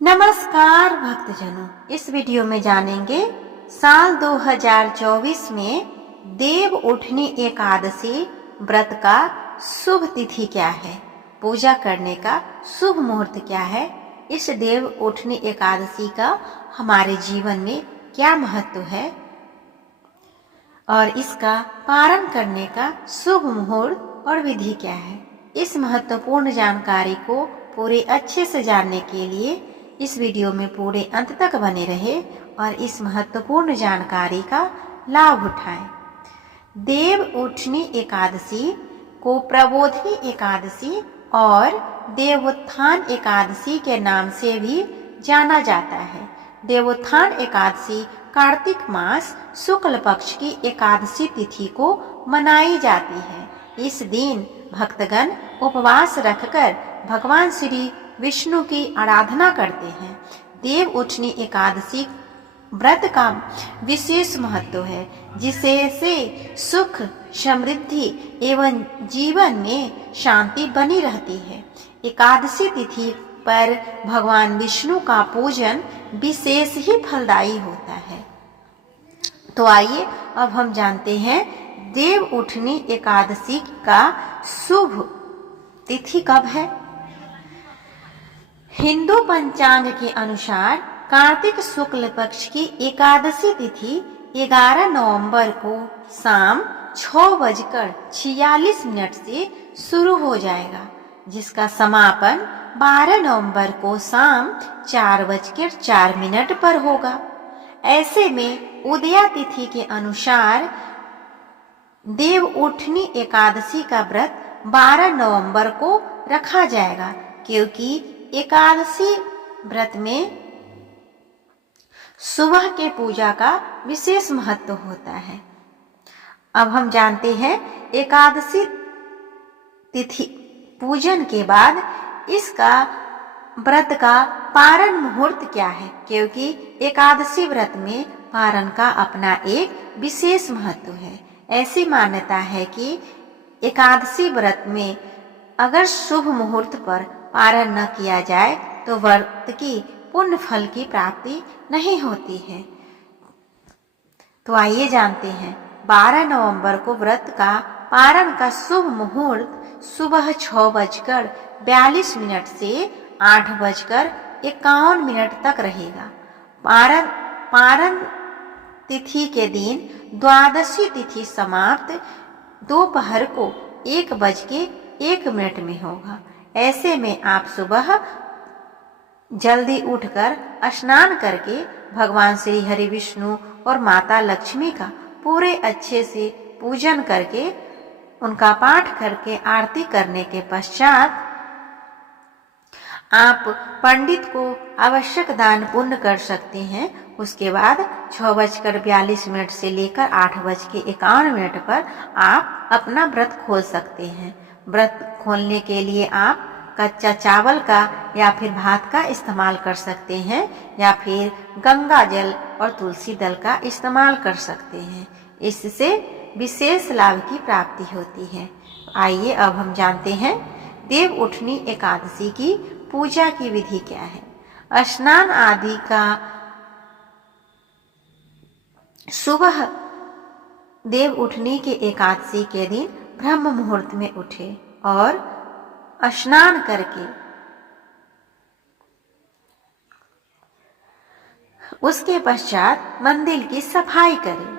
नमस्कार भक्तजनों, इस वीडियो में जानेंगे साल 2024 में देव उठनी एकादशी व्रत का शुभ तिथि क्या है, पूजा करने का शुभ मुहूर्त क्या है, इस देव उठनी एकादशी का हमारे जीवन में क्या महत्व है और इसका पारण करने का शुभ मुहूर्त और विधि क्या है। इस महत्वपूर्ण जानकारी को पूरे अच्छे से जानने के लिए इस वीडियो में पूरे अंत तक बने रहे और इस महत्वपूर्ण जानकारी का लाभ उठाएं। देव उठनी एकादशी को प्रबोधिनी एकादशी और देवोत्थान एकादशी के नाम से भी जाना जाता है। देवोत्थान एकादशी कार्तिक मास शुक्ल पक्ष की एकादशी तिथि को मनाई जाती है। इस दिन भक्तगण उपवास रखकर भगवान श्री विष्णु की आराधना करते हैं। देव उठनी एकादशी व्रत का विशेष महत्व है, जिससे सुख समृद्धि एवं जीवन में शांति बनी रहती है। एकादशी तिथि पर भगवान विष्णु का पूजन विशेष ही फलदायी होता है। तो आइए अब हम जानते हैं देव उठनी एकादशी का शुभ तिथि कब है। हिंदू पंचांग के अनुसार कार्तिक शुक्ल पक्ष की एकादशी तिथि 11 नवंबर को शाम 6:46 से शुरू हो जाएगा, जिसका समापन 12 नवंबर को शाम 4:04 पर होगा। ऐसे में उदया तिथि के अनुसार देव उठनी एकादशी का व्रत 12 नवंबर को रखा जाएगा, क्योंकि एकादशी व्रत में सुबह के पूजा का विशेष महत्व होता है। अब हम जानते हैं एकादशी तिथि पूजन के बाद इसका व्रत का पारण मुहूर्त क्या है, क्योंकि एकादशी व्रत में पारण का अपना एक विशेष महत्व है। ऐसी मान्यता है कि एकादशी व्रत में अगर शुभ मुहूर्त पर पारण न किया जाए तो व्रत की पुण्य फल की प्राप्ति नहीं होती है। तो आइए जानते हैं 12 नवंबर को व्रत का पारण का शुभ मुहूर्त सुबह 6:42 से 8:51 तक रहेगा। पारण तिथि के दिन द्वादशी तिथि समाप्त दोपहर को 1:01 में होगा। ऐसे में आप सुबह जल्दी उठकर स्नान करके भगवान श्री हरि विष्णु और माता लक्ष्मी का पूरे अच्छे से पूजन करके उनका पाठ करके आरती करने के पश्चात आप पंडित को आवश्यक दान पुण्य कर सकते हैं। उसके बाद 6:42 से लेकर 8:51 पर आप अपना व्रत खोल सकते हैं। व्रत खोलने के लिए आप कच्चा चावल का या फिर भात का इस्तेमाल कर सकते हैं, या फिर गंगा जल और तुलसी दल का इस्तेमाल कर सकते हैं। इससे विशेष लाभ की प्राप्ति होती है। आइए अब हम जानते हैं देव उठनी एकादशी की पूजा की विधि क्या है। स्नान आदि का सुबह देव उठनी के एकादशी के दिन ब्रह्म मुहूर्त में उठे और स्नान करके उसके पश्चात मंदिर की सफाई करें।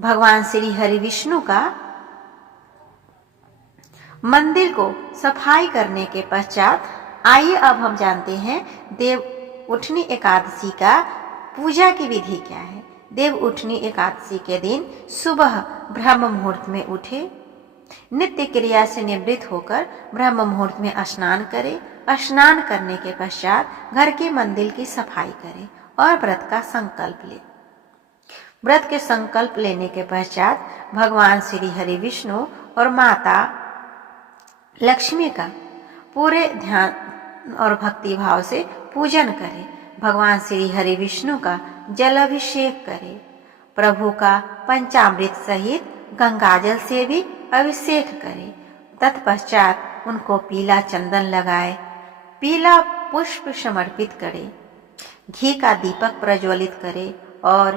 भगवान श्री हरि विष्णु का मंदिर को सफाई करने के पश्चात आइए अब हम जानते हैं देव उठनी एकादशी का पूजा की विधि क्या है। देव उठनी एकादशी के दिन सुबह ब्रह्म मुहूर्त में उठे, नित्य क्रिया से निवृत्त होकर ब्रह्म मुहूर्त में स्नान करें। स्नान करने के पश्चात घर के मंदिर की सफाई करें और व्रत का संकल्प लें। व्रत के संकल्प लेने के पश्चात भगवान श्री हरि विष्णु और माता लक्ष्मी का पूरे ध्यान और भक्ति भाव से पूजन करें। भगवान श्री हरि विष्णु का जल अभिषेक करें। प्रभु का पंचामृत सहित गंगाजल से भी अभिषेक करें। तत्पश्चात उनको पीला चंदन लगाए। पीला पुष्प समर्पित करें, घी का दीपक प्रज्वलित करें और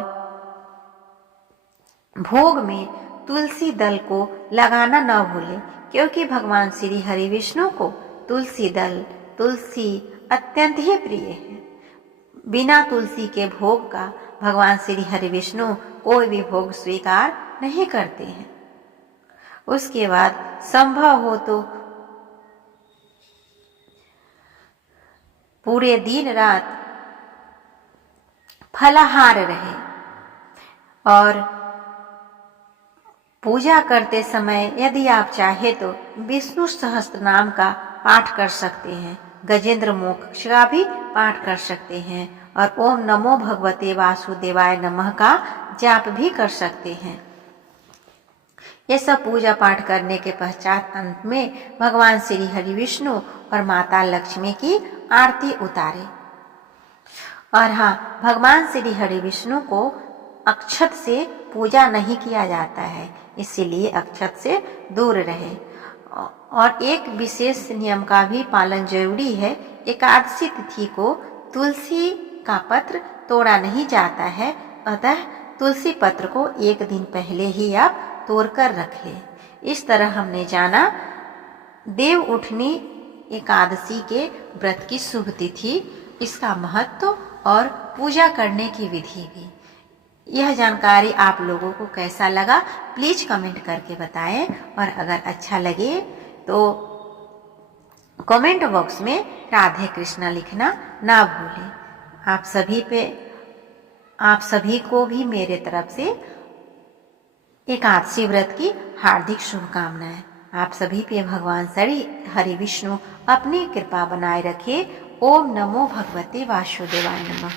भोग में तुलसी दल को लगाना न भूलें, क्योंकि भगवान श्री हरि विष्णु को तुलसी दल, तुलसी अत्यंत ही प्रिय है। बिना तुलसी के भोग का भगवान श्री हरि विष्णु कोई भी भोग स्वीकार नहीं करते हैं। उसके बाद संभव हो तो पूरे दिन रात फलाहार रहे और पूजा करते समय यदि आप चाहे तो विष्णु सहस्त्र नाम का पाठ कर सकते हैं, गजेंद्र मोक्ष का भी पाठ कर सकते हैं और ओम नमो भगवते वासुदेवाय नमः का जाप भी कर सकते हैं। ये सब पूजा पाठ करने के पश्चात अंत में भगवान श्री हरि विष्णु और माता लक्ष्मी की आरती उतारे। और हाँ, भगवान श्री हरि विष्णु को अक्षत से पूजा नहीं किया जाता है, इसीलिए अक्षत से दूर रहे। और एक विशेष नियम का भी पालन जरूरी है, एकादशी तिथि को तुलसी का पत्र तोड़ा नहीं जाता है, अतः तुलसी पत्र को एक दिन पहले ही आप तोड़कर रखें। इस तरह हमने जाना देव उठनी एकादशी के व्रत की शुभ तिथि, इसका महत्व और पूजा करने की विधि भी। यह जानकारी आप लोगों को कैसा लगा प्लीज कमेंट करके बताएं, और अगर अच्छा लगे तो कमेंट बॉक्स में राधे कृष्णा लिखना ना भूलें। आप सभी को भी मेरे तरफ से एकादशी व्रत की हार्दिक शुभकामनाएं। आप सभी पे भगवान श्री हरि विष्णु अपनी कृपा बनाए रखे। ओम नमो भगवते वासुदेवाय नमः।